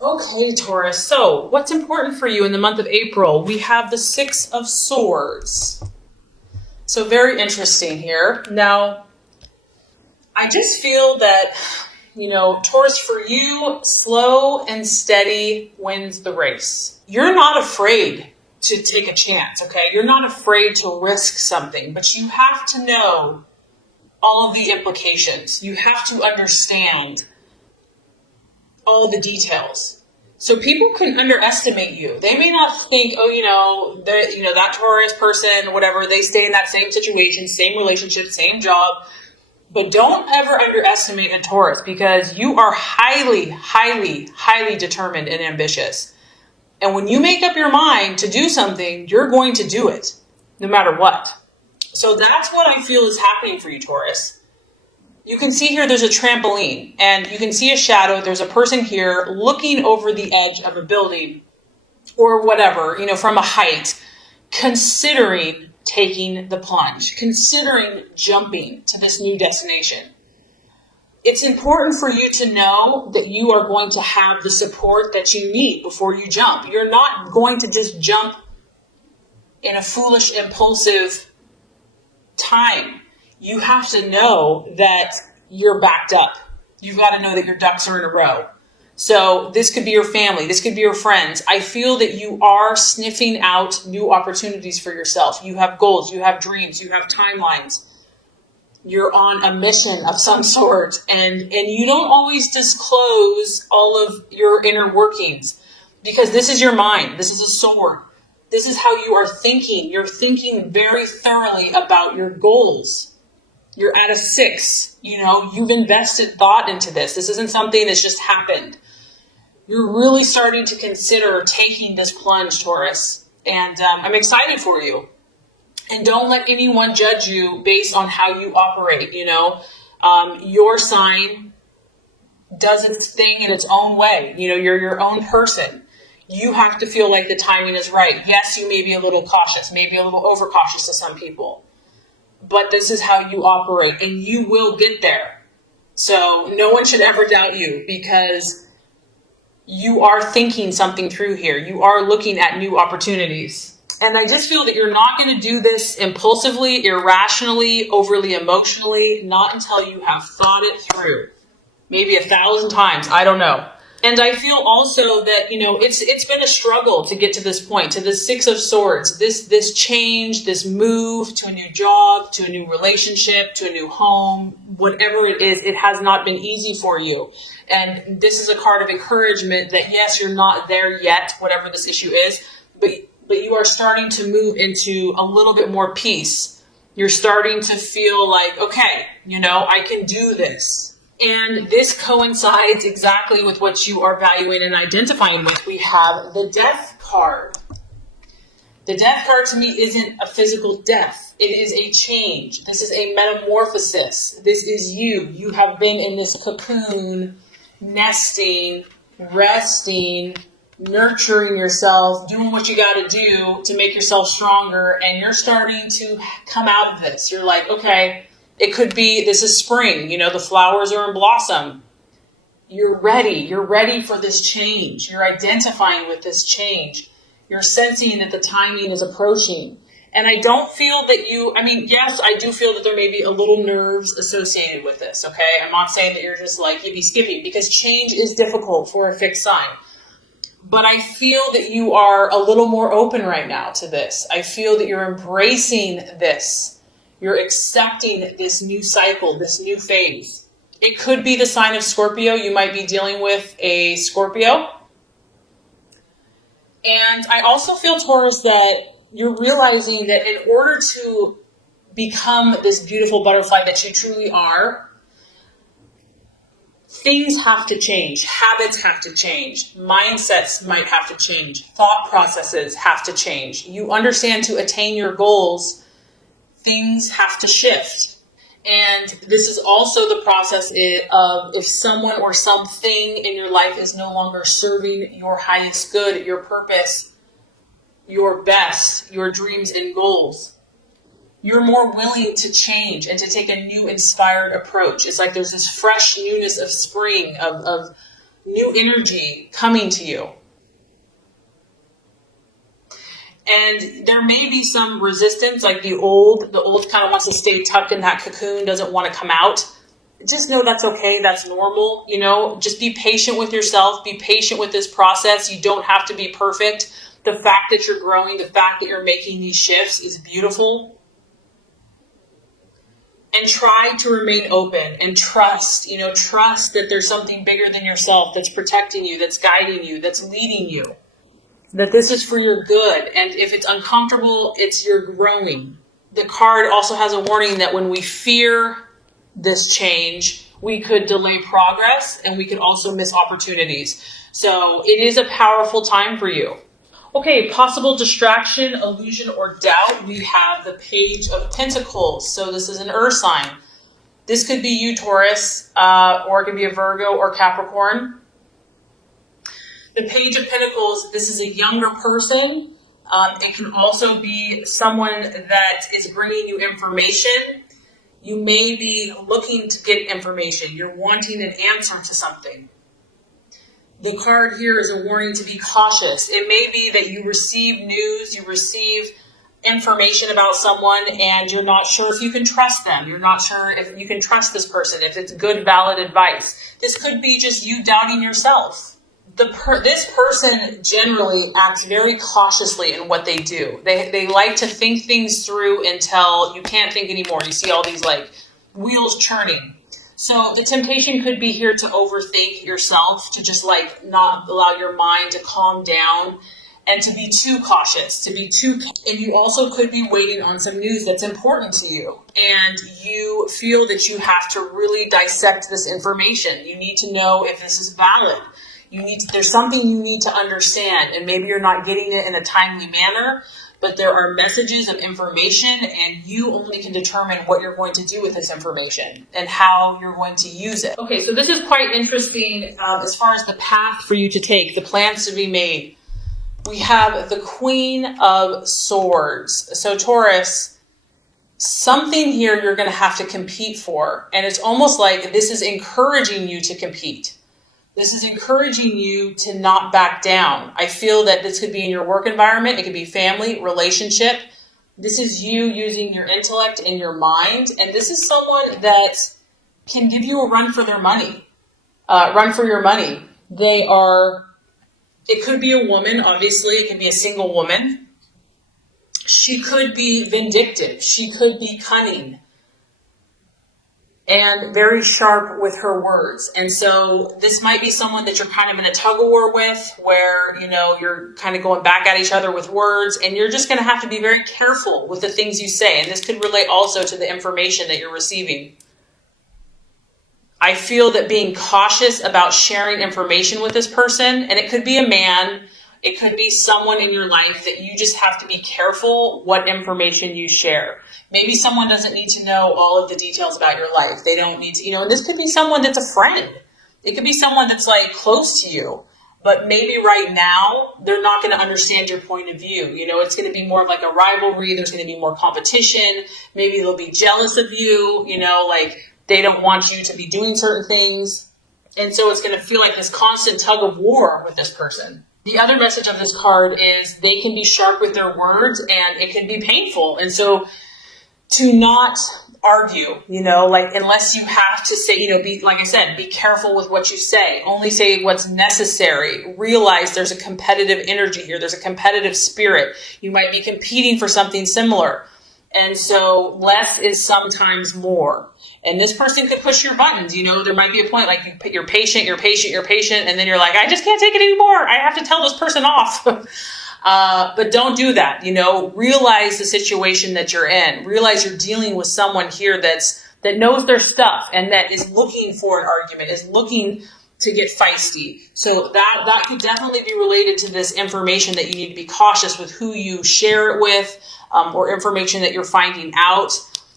Okay, Taurus. So, what's important for you in the month of April? We have the Six of Swords. So, very interesting here. Now, I just feel that, Taurus, for you, slow and steady wins the race. You're not afraid to take a chance, okay? You're not afraid to risk something, but you have to know all of the implications. You have to understand all the details. So people can underestimate you. They may not think, that Taurus person, whatever, they stay in that same situation, same relationship, same job. But don't ever underestimate a Taurus, because you are highly, highly, highly determined and ambitious. And when you make up your mind to do something, you're going to do it, no matter what. So that's what I feel is happening for you, Taurus. You can see here there's a trampoline, and you can see a shadow. There's a person here looking over the edge of a building or whatever, from a height, considering taking the plunge, considering jumping to this new destination. It's important for you to know that you are going to have the support that you need before you jump. You're not going to just jump in a foolish, impulsive time. You have to know that you're backed up. You've got to know that your ducks are in a row. So this could be your family. This could be your friends. I feel that you are sniffing out new opportunities for yourself. You have goals. You have dreams. You have timelines. You're on a mission of some sort. And you don't always disclose all of your inner workings, because this is your mind. This is a sword. This is how you are thinking. You're thinking very thoroughly about your goals. You're at a 6, you've invested thought into this. This isn't something that's just happened. You're really starting to consider taking this plunge, Taurus. And I'm excited for you. And don't let anyone judge you based on how you operate, Your sign does its thing in its own way. You're your own person. You have to feel like the timing is right. Yes, you may be a little cautious, maybe a little overcautious to some people. But this is how you operate, and you will get there. So no one should ever doubt you, because you are thinking something through here. You are looking at new opportunities. And I just feel that you're not going to do this impulsively, irrationally, overly emotionally, not until you have thought it through. Maybe 1,000 times. I don't know. And I feel also that, it's been a struggle to get to this point, to the Six of Swords, this change, this move to a new job, to a new relationship, to a new home, whatever it is, it has not been easy for you. And this is a card of encouragement that, yes, you're not there yet, whatever this issue is, but you are starting to move into a little bit more peace. You're starting to feel like, okay, I can do this. And this coincides exactly with what you are valuing and identifying with. We have the Death card. The Death card to me isn't a physical death. It is a change. This is a metamorphosis. This is you. You have been in this cocoon, nesting, resting, nurturing yourself, doing what you got to do to make yourself stronger. And you're starting to come out of this. You're like, okay, it could be, this is spring, the flowers are in blossom. You're ready for this change. You're identifying with this change. You're sensing that the timing is approaching. And I don't feel that yes, I do feel that there may be a little nerves associated with this, okay? I'm not saying that you're just like yippee skippy, because change is difficult for a fixed sign. But I feel that you are a little more open right now to this. I feel that you're embracing this. You're accepting this new cycle, this new phase. It could be the sign of Scorpio. You might be dealing with a Scorpio. And I also feel, Taurus, that you're realizing that in order to become this beautiful butterfly that you truly are, things have to change. Habits have to change. Mindsets might have to change. Thought processes have to change. You understand, to attain your goals, things have to shift. And this is also the process of if someone or something in your life is no longer serving your highest good, your purpose, your best, your dreams and goals, you're more willing to change and to take a new inspired approach. It's like there's this fresh newness of spring, of new energy coming to you. And there may be some resistance, like the old kind of wants to stay tucked in that cocoon, doesn't want to come out. Just know that's okay. That's normal. You know, just be patient with yourself. Be patient with this process. You don't have to be perfect. The fact that you're growing, the fact that you're making these shifts is beautiful. And try to remain open and trust, trust that there's something bigger than yourself that's protecting you, that's guiding you, that's leading you. That this is for your good. And if it's uncomfortable, it's your growing. The card also has a warning that when we fear this change, we could delay progress and we could also miss opportunities. So it is a powerful time for you. Okay, possible distraction, illusion, or doubt. We have the Page of Pentacles. So this is an earth sign. This could be you, Taurus, or it could be a Virgo or Capricorn. The Page of Pentacles, this is a younger person. It can also be someone that is bringing you information. You may be looking to get information. You're wanting an answer to something. The card here is a warning to be cautious. It may be that you receive news, you receive information about someone, and you're not sure if you can trust them. You're not sure if you can trust this person, if it's good, valid advice. This could be just you doubting yourself. This person generally acts very cautiously in what they do. They like to think things through until you can't think anymore. You see all these like wheels churning. So the temptation could be here to overthink yourself, to just like not allow your mind to calm down and to be too cautious, and you also could be waiting on some news that's important to you. And you feel that you have to really dissect this information. You need to know if this is valid. There's something you need to understand, and maybe you're not getting it in a timely manner, but there are messages of information, and you only can determine what you're going to do with this information and how you're going to use it. Okay, so this is quite interesting as far as the path for you to take, the plans to be made. We have the Queen of Swords. So Taurus, something here you're going to have to compete for, and it's almost like this is encouraging you to compete. This is encouraging you to not back down. I feel that this could be in your work environment. It could be family, relationship. This is you using your intellect and your mind. And this is someone that can give you a run for their money. Run for your money. It could be a woman, obviously. It can be a single woman. She could be vindictive. She could be cunning. And very sharp with her words. And so this might be someone that you're kind of in a tug of war with, where, you're kind of going back at each other with words, and you're just going to have to be very careful with the things you say. And this could relate also to the information that you're receiving. I feel that being cautious about sharing information with this person, and it could be a man, it could be someone in your life that you just have to be careful what information you share. Maybe someone doesn't need to know all of the details about your life. They don't need to, and this could be someone that's a friend. It could be someone that's like close to you, but maybe right now they're not going to understand your point of view. It's going to be more of like a rivalry. There's going to be more competition. Maybe they'll be jealous of you, like they don't want you to be doing certain things. And so it's going to feel like this constant tug of war with this person. The other message of this card is they can be sharp with their words, and it can be painful. And so to not argue, unless you have to say, be careful with what you say. Only say what's necessary. Realize there's a competitive energy here. There's a competitive spirit. You might be competing for something similar. And so less is sometimes more. And this person could push your buttons. There might be a point like you're patient, and then you're like, I just can't take it anymore. I have to tell this person off. But don't do that. Realize the situation that you're in. Realize you're dealing with someone here that knows their stuff and that is looking for an argument, is looking to get feisty. So that could definitely be related to this information that you need to be cautious with who you share it with, or information that you're finding out,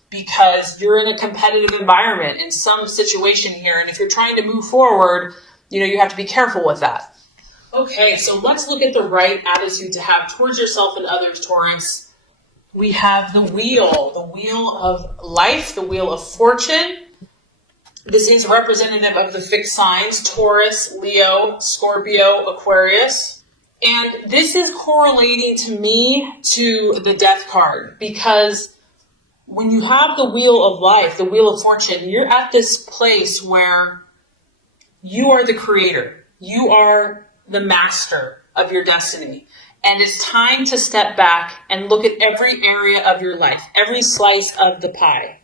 because you're in a competitive environment in some situation here. And if you're trying to move forward, you have to be careful with that. Okay, so let's look at the right attitude to have towards yourself and others, Taurus. We have the wheel of life, the wheel of fortune. This is representative of the fixed signs, Taurus, Leo, Scorpio, Aquarius. And this is correlating to me to the death card, because when you have the wheel of life, the wheel of fortune, you're at this place where you are the creator. You are the master of your destiny. And it's time to step back and look at every area of your life, every slice of the pie.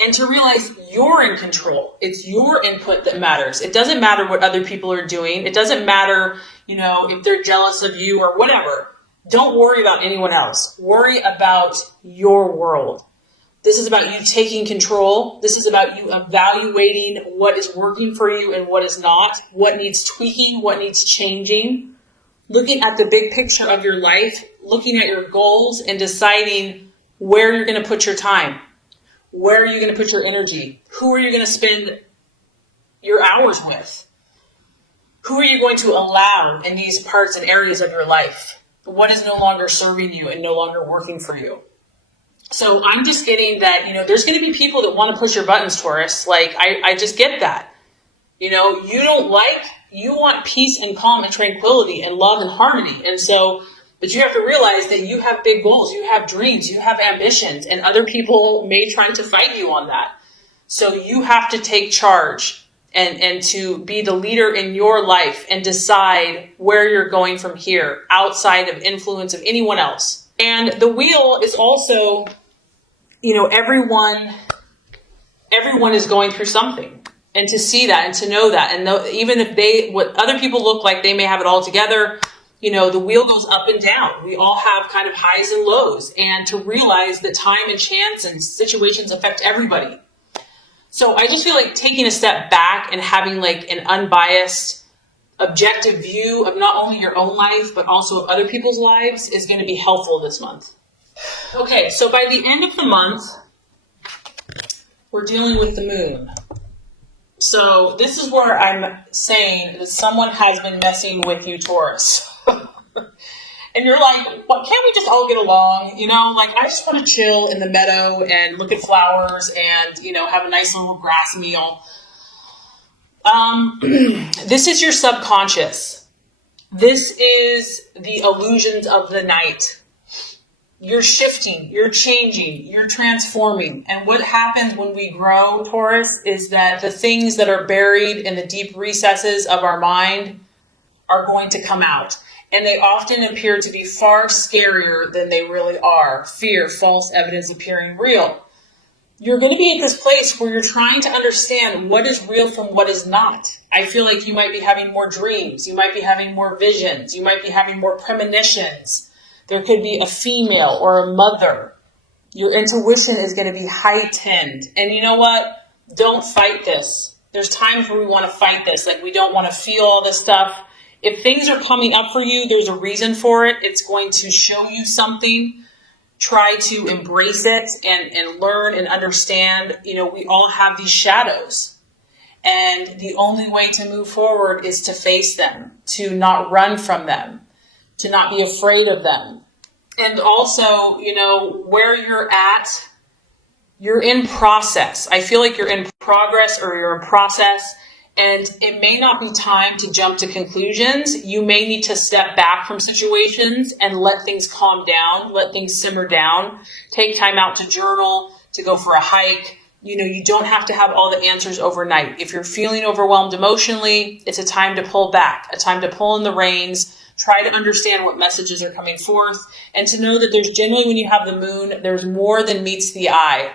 And to realize you're in control. It's your input that matters. It doesn't matter what other people are doing. It doesn't matter, if they're jealous of you or whatever. Don't worry about anyone else. Worry about your world. This is about you taking control. This is about you evaluating what is working for you and what is not, what needs tweaking, what needs changing, looking at the big picture of your life, looking at your goals and deciding where you're going to put your time. Where are you going to put your energy? Who are you going to spend your hours with? Who are you going to allow in these parts and areas of your life? What is no longer serving you and no longer working for you? So I'm just getting that, there's going to be people that want to push your buttons, Taurus. Like, I just get that. You want peace and calm and tranquility and love and harmony. And so, but you have to realize that you have big goals, you have dreams, you have ambitions, and other people may try to fight you on that. So you have to take charge and to be the leader in your life and decide where you're going from here, outside of influence of anyone else. And the wheel is also, everyone is going through something. And to see that and to know that, and even if what other people look like, they may have it all together, the wheel goes up and down. We all have kind of highs and lows, and to realize that time and chance and situations affect everybody. So I just feel like taking a step back and having like an unbiased, objective view of not only your own life, but also of other people's lives is going to be helpful this month. Okay, so by the end of the month, we're dealing with the moon. So this is where I'm saying that someone has been messing with you, Taurus. And you're like, well, can't we just all get along? I just want to chill in the meadow and look at flowers and, have a nice little grass meal. This is your subconscious. This is the illusions of the night. You're shifting, you're changing, you're transforming. And what happens when we grow, Taurus, is that the things that are buried in the deep recesses of our mind are going to come out. And they often appear to be far scarier than they really are. Fear, false evidence appearing real. You're going to be at this place where you're trying to understand what is real from what is not. I feel like you might be having more dreams. You might be having more visions. You might be having more premonitions. There could be a female or a mother. Your intuition is going to be heightened. And you know what? Don't fight this. There's times where we want to fight this. Like, we don't want to feel all this stuff. If things are coming up for you, there's a reason for it. It's going to show you something. Try to embrace it and learn and understand. We all have these shadows. And the only way to move forward is to face them, to not run from them, to not be afraid of them. And also, where you're at, you're in process. I feel like you're in progress or you're in process. And it may not be time to jump to conclusions. You may need to step back from situations and let things calm down, let things simmer down, take time out to journal, to go for a hike. You don't have to have all the answers overnight. If you're feeling overwhelmed emotionally, it's a time to pull back, a time to pull in the reins, try to understand what messages are coming forth, and to know that there's generally, when you have the moon, there's more than meets the eye.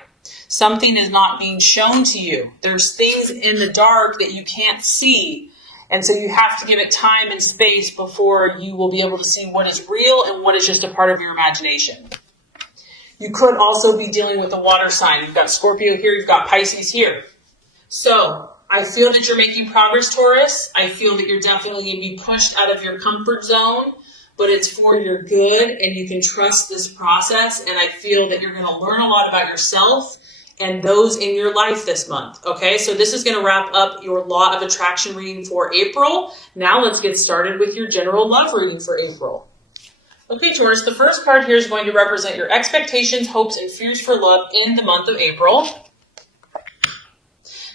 Something is not being shown to you. There's things in the dark that you can't see. And so you have to give it time and space before you will be able to see what is real and what is just a part of your imagination. You could also be dealing with a water sign. You've got Scorpio here, you've got Pisces here. So I feel that you're making progress, Taurus. I feel that you're definitely going to be pushed out of your comfort zone, but it's for your good and you can trust this process. And I feel that you're going to learn a lot about yourself and those in your life this month. Okay, so this is going to wrap up your Law of Attraction reading for April. Now let's get started with your general love reading for April. Okay, Taurus, the first card here is going to represent your expectations, hopes, and fears for love in the month of April.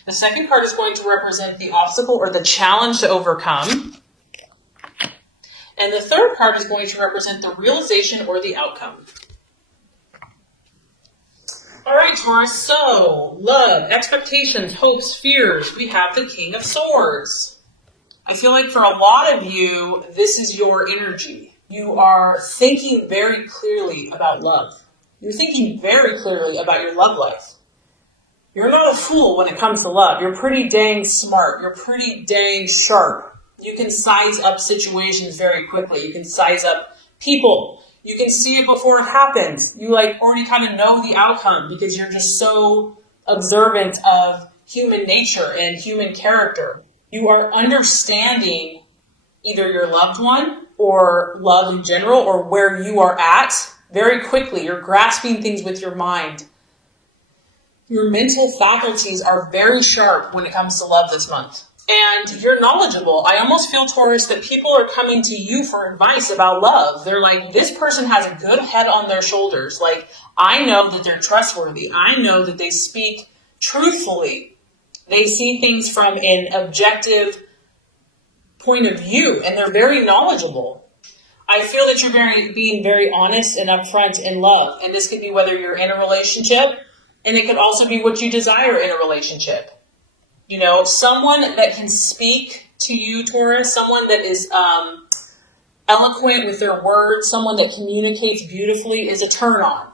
The second card is going to represent the obstacle or the challenge to overcome. And the third card is going to represent the realization or the outcome. All right, Taurus, so love, expectations, hopes, fears. We have the King of Swords. I feel like for a lot of you, this is your energy. You are thinking very clearly about love. You're thinking very clearly about your love life. You're not a fool when it comes to love. You're pretty dang smart. You're pretty dang sharp. You can size up situations very quickly. You can size up people. You can see it before it happens. You already kind of know the outcome because you're just so observant of human nature and human character. You are understanding either your loved one or love in general or where you are at very quickly. You're grasping things with your mind. Your mental faculties are very sharp when it comes to love this month. And you're knowledgeable. I almost feel, Taurus, that people are coming to you for advice about love. They're like, this person has a good head on their shoulders. Like, I know that they're trustworthy. I know that they speak truthfully. They see things from an objective point of view, and they're very knowledgeable. I feel that you're being very honest and upfront in love. And this could be whether you're in a relationship, and it could also be what you desire in a relationship. You know, someone that can speak to you, Taurus, someone that is eloquent with their words, someone that communicates beautifully is a turn on.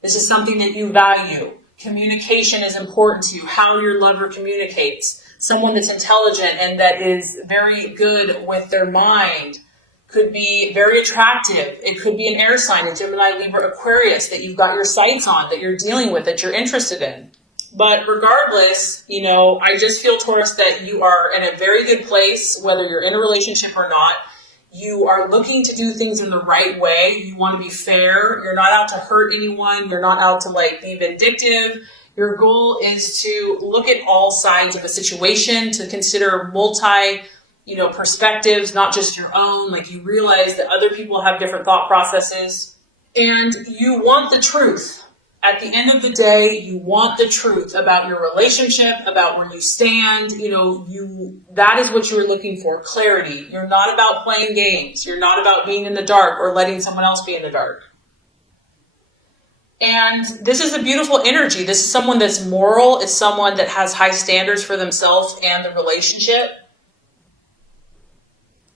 This is something that you value. Communication is important to you, how your lover communicates. Someone that's intelligent and that is very good with their mind could be very attractive. It could be an air sign, a Gemini, Libra, Aquarius that you've got your sights on, that you're dealing with, that you're interested in. But regardless, you know, I just feel, Taurus, that you are in a very good place, whether you're in a relationship or not. You are looking to do things in the right way. You want to be fair. You're not out to hurt anyone. You're not out to be vindictive. Your goal is to look at all sides of a situation, to consider perspectives, not just your own. Like, you realize that other people have different thought processes, and you want the truth. At the end of the day, you want the truth about your relationship, about where you stand. That is what you're looking for, clarity. You're not about playing games. You're not about being in the dark or letting someone else be in the dark. And this is a beautiful energy. This is someone that's moral. It's someone that has high standards for themselves and the relationship.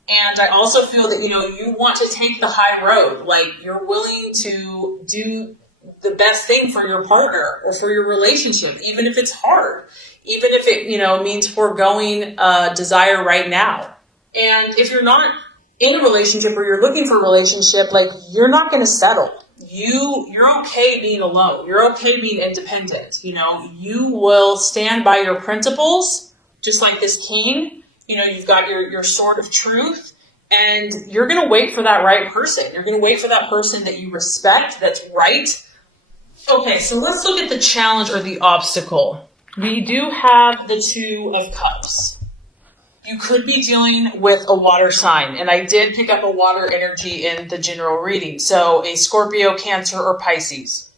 And I also feel that, you want to take the high road. Like, you're willing to do the best thing for your partner or for your relationship, even if it's hard, even if it, means foregoing desire right now. And if you're not in a relationship or you're looking for a relationship, you're not going to settle. You're okay being alone. You're okay being independent. You will stand by your principles, just like this king. You've got your sword of truth, and you're going to wait for that right person. You're going to wait for that person that you respect, that's right. Okay, so let's look at the challenge or the obstacle. We do have the Two of Cups. You could be dealing with a water sign, and I did pick up a water energy in the general reading. So a Scorpio, Cancer, or Pisces.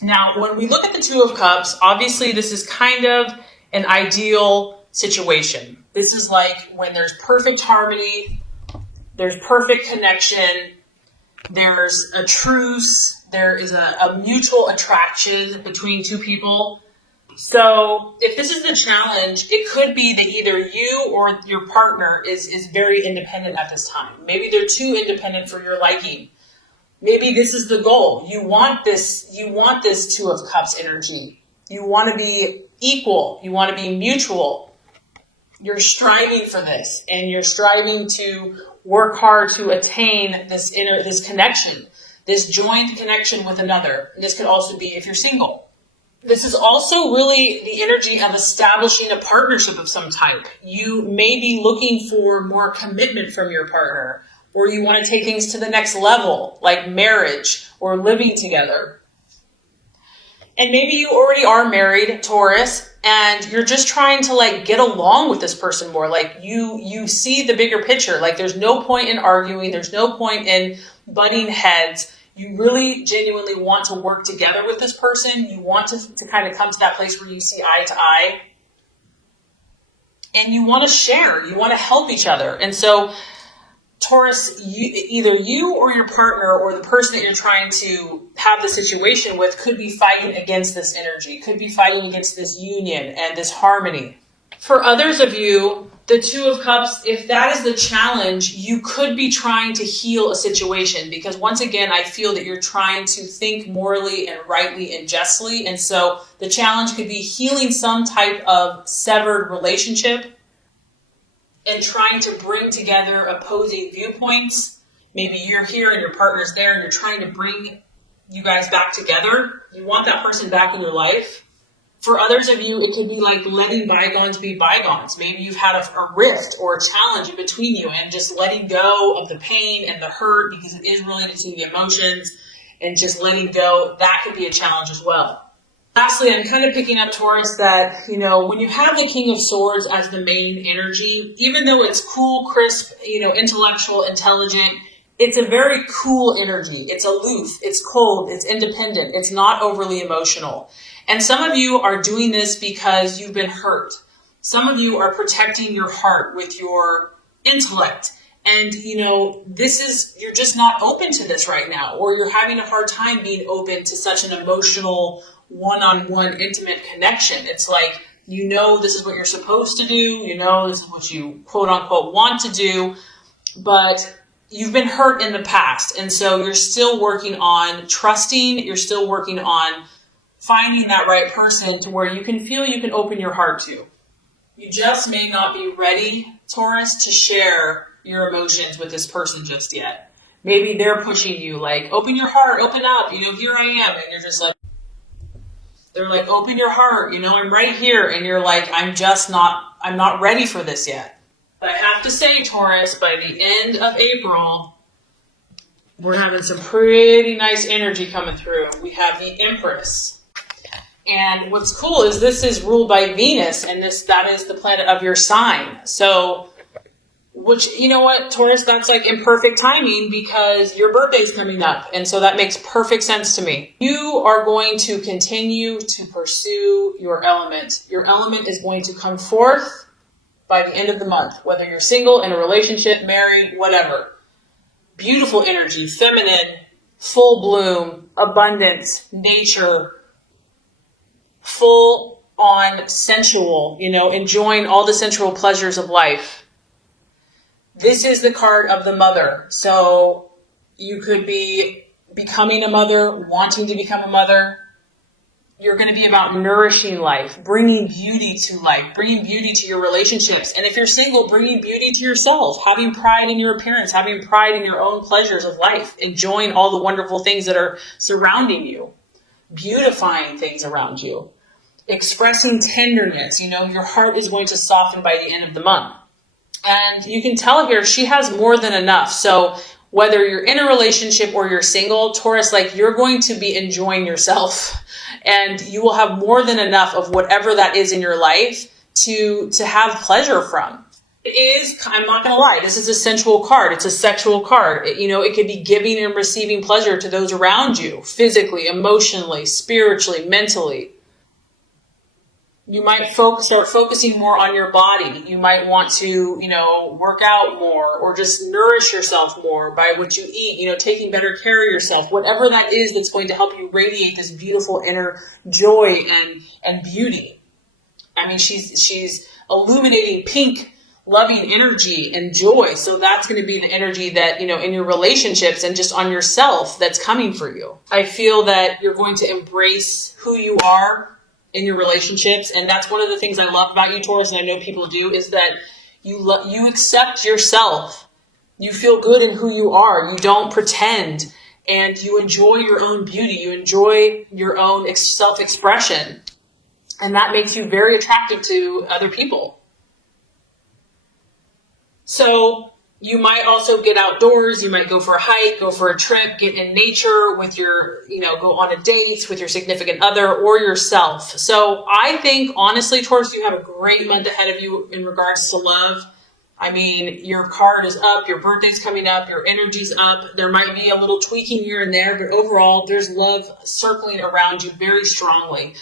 Now, when we look at the Two of Cups, obviously this is kind of an ideal situation. This is like when there's perfect harmony, there's perfect connection, there's a truce, there is a mutual attraction between two people. So if this is the challenge, it could be that either you or your partner is very independent at this time. Maybe they're too independent for your liking. Maybe this is the goal. You want this Two of Cups energy. You want to be equal. You want to be mutual. You're striving for this, and you're striving to work hard to attain this connection, this joined connection with another. And this could also be if you're single. This is also really the energy of establishing a partnership of some type. You may be looking for more commitment from your partner, or you want to take things to the next level, like marriage or living together. And maybe you already are married, Taurus, and you're just trying to get along with this person more. You see the bigger picture. There's no point in arguing. There's no point in butting heads. You really genuinely want to work together with this person. You want to kind of come to that place where you see eye to eye. and you want to share, you want to help each other. And so Taurus, either you or your partner or the person that you're trying to have the situation with could be fighting against this energy, could be fighting against this union and this harmony. For others of you, the Two of Cups, if that is the challenge, you could be trying to heal a situation, because once again, I feel that you're trying to think morally and rightly and justly. And so the challenge could be healing some type of severed relationship and trying to bring together opposing viewpoints. Maybe you're here and your partner's there and you're trying to bring you guys back together. You want that person back in your life. For others of you, it could be like letting bygones be bygones. Maybe you've had a rift or a challenge in between you, and just letting go of the pain and the hurt, because it is related to the emotions, and just letting go, that could be a challenge as well. Lastly, I'm kind of picking up, Taurus, that, when you have the King of Swords as the main energy, even though it's cool, crisp, intellectual, intelligent, it's a very cool energy. It's aloof, it's cold, it's independent, it's not overly emotional. And some of you are doing this because you've been hurt. Some of you are protecting your heart with your intellect. And, you're just not open to this right now, or you're having a hard time being open to such an emotional, one-on-one intimate connection. It's like, this is what you're supposed to do. This is what you quote unquote want to do, but you've been hurt in the past. And so you're still working on trusting. You're still working on finding that right person to where you can feel you can open your heart to. You just may not be ready, Taurus, to share your emotions with this person just yet. Maybe they're pushing you like, open your heart, open up, here I am. And you're just like, they're like, open your heart, I'm right here. And you're like, I'm not ready for this yet. But I have to say, Taurus, by the end of April, we're having some pretty nice energy coming through. We have the Empress. And what's cool is this is ruled by Venus, and that is the planet of your sign. So, which, Taurus, that's like imperfect timing because your birthday's coming up. And so that makes perfect sense to me. You are going to continue to pursue your element. Your element is going to come forth by the end of the month, whether you're single, in a relationship, married, whatever. Beautiful energy, feminine, full bloom, abundance, nature, full on sensual, enjoying all the sensual pleasures of life. This is the card of the mother. So you could be becoming a mother, wanting to become a mother. You're going to be about nourishing life, bringing beauty to life, bringing beauty to your relationships. And if you're single, bringing beauty to yourself, having pride in your appearance, having pride in your own pleasures of life, enjoying all the wonderful things that are surrounding you, beautifying things around you, expressing tenderness. Your heart is going to soften by the end of the month. And you can tell here, she has more than enough. So whether you're in a relationship or you're single, Taurus, you're going to be enjoying yourself, and you will have more than enough of whatever that is in your life to have pleasure from. It is, I'm not going to lie, this is a sensual card. It's a sexual card. It could be giving and receiving pleasure to those around you, physically, emotionally, spiritually, mentally. You might start focusing more on your body. You might want to, work out more, or just nourish yourself more by what you eat, taking better care of yourself. Whatever that is that's going to help you radiate this beautiful inner joy and beauty. I mean, she's illuminating pink, loving energy and joy. So that's going to be the energy that, in your relationships and just on yourself that's coming for you. I feel that you're going to embrace who you are in your relationships. And that's one of the things I love about you, Taurus, and I know people do, is that you accept yourself. You feel good in who you are. You don't pretend, and you enjoy your own beauty. You enjoy your own self-expression. And that makes you very attractive to other people. So you might also get outdoors. You might go for a hike, go for a trip, get in nature with your, go on a date with your significant other or yourself. So I think, honestly, Taurus, you have a great month ahead of you in regards to love. I mean, your card is up, your birthday's coming up, your energy's up. There might be a little tweaking here and there, but overall, there's love circling around you very strongly.